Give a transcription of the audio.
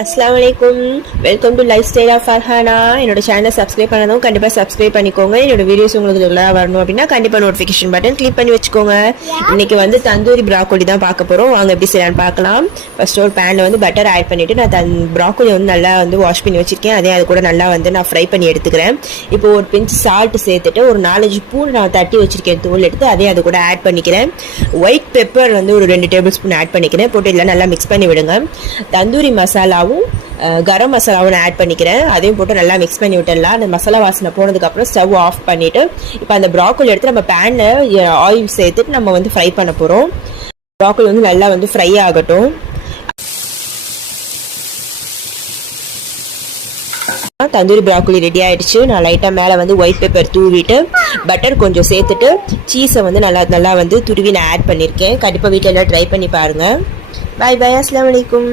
அஸ்ஸலாமு அலைக்கும். Welcome to life style of Farhana. என்னோட சேனலை சப்ஸ்கிரைப் பண்ணதும் கண்டிப்பாக சப்ஸ்கிரைப் பண்ணிக்கோங்க. என்னோட வீடியோஸ் உங்களுக்கு ரெகுலராக வரணும் அப்படின்னா கண்டிப்பாக நோட்டிஃபிகேஷன் பட்டன் கிளிக் பண்ணி வச்சுக்கோங்க. இன்னைக்கு வந்து தந்தூரி ப்ராக்கோலி தான் பார்க்க போகிறோம். வாங்க எப்படி செய்யலான்னு பார்க்கலாம். ஃபர்ஸ்ட் ஒரு பேனில் வந்து பட்டர் ஆட் பண்ணிவிட்டு நான் ப்ராக்கோலி வந்து நல்லா வந்து வாஷ் பண்ணி வச்சுருக்கேன். அதே அது கூட நல்லா வந்து நான் ஃப்ரை பண்ணி எடுத்துக்கிறேன். இப்போ ஒரு பிஞ்ச் சால்ட் சேர்த்துட்டு ஒரு 4-5 பூண்டு நான் தட்டி வச்சுருக்கேன் தூள் எடுத்து அதே அது கூட ஆட் பண்ணிக்கிறேன். ஒயிட் பெப்பர் வந்து ஒரு 2 டேபிள் ஸ்பூன் ஆட் பண்ணிக்கிறேன். போட்டு எல்லாம் நல்லா மிக்ஸ் பண்ணி விடுங்க. தந்தூரி மசாலாவும் கரம் மசாலாவும் ஆட் பண்ணிக்கிறேன். அதையும் போட்டு நல்லா மிக்ஸ் பண்ணி விட்டுடலாம். அந்த மசாலா வாசனை போனதுக்கப்புறம் ஸ்டவ் ஆஃப் பண்ணிவிட்டு இப்போ அந்த ப்ராக்கோலி எடுத்து நம்ம பேனில் ஆயில் சேர்த்துட்டு நம்ம வந்து ஃப்ரை பண்ண போகிறோம். ப்ராக்கோலி வந்து நல்லா வந்து ஃப்ரை ஆகட்டும். தந்தூரி ப்ராக்கோலி ரெடி ஆயிடுச்சு. நான் லைட்டாக மேலே வந்து ஒயிட் பெப்பர் தூவிட்டு பட்டர் கொஞ்சம் சேர்த்துட்டு சீஸை வந்து நல்லா வந்து துருவி நான் ஆட் பண்ணியிருக்கேன். கண்டிப்பாக வீட்டில் எல்லாம் ட்ரை பண்ணி பாருங்கள். பாய் பாய். அஸ்ஸலாமு அலைக்கும்.